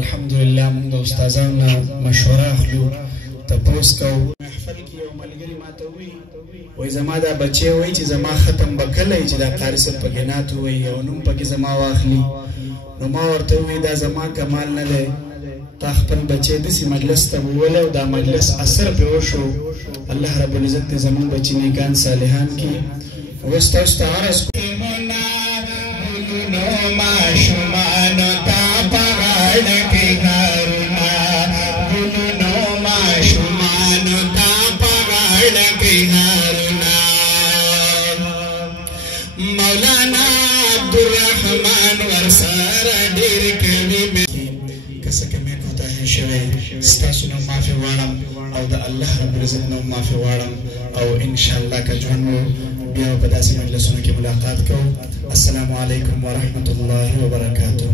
الحمدلله موږ د استادانو نه مشوره اخلو تپوس کوو. محفل کې یو ملګري ماته وایي زما دا بچی وایي چې زما ختم به کله وي چې دا قاري صاحب پکې نعت ووایي او نوم پکې زما واخلي. نو ما ورته ووایي دا زما کمال نه دی، تا خپل بچی داسې مجلس ته بوولی او دا مجلس اثر پرې وشو. الله رب العزت دې زموږ بچي نیکان صالحان کړي. اوس تاسو ته عرض مولانا عبدالرحمن ورسره ډېر کوي که څه کمې کوتاهي شوی ستاسو نه معافي غواړم او د الله رب العزت نه معافي غواړم او انشاءالله که ژوند مو بیا په داسې مجلسونو کې ملاقات کوو. السلام علیکم ورحمة الله وبرکاته.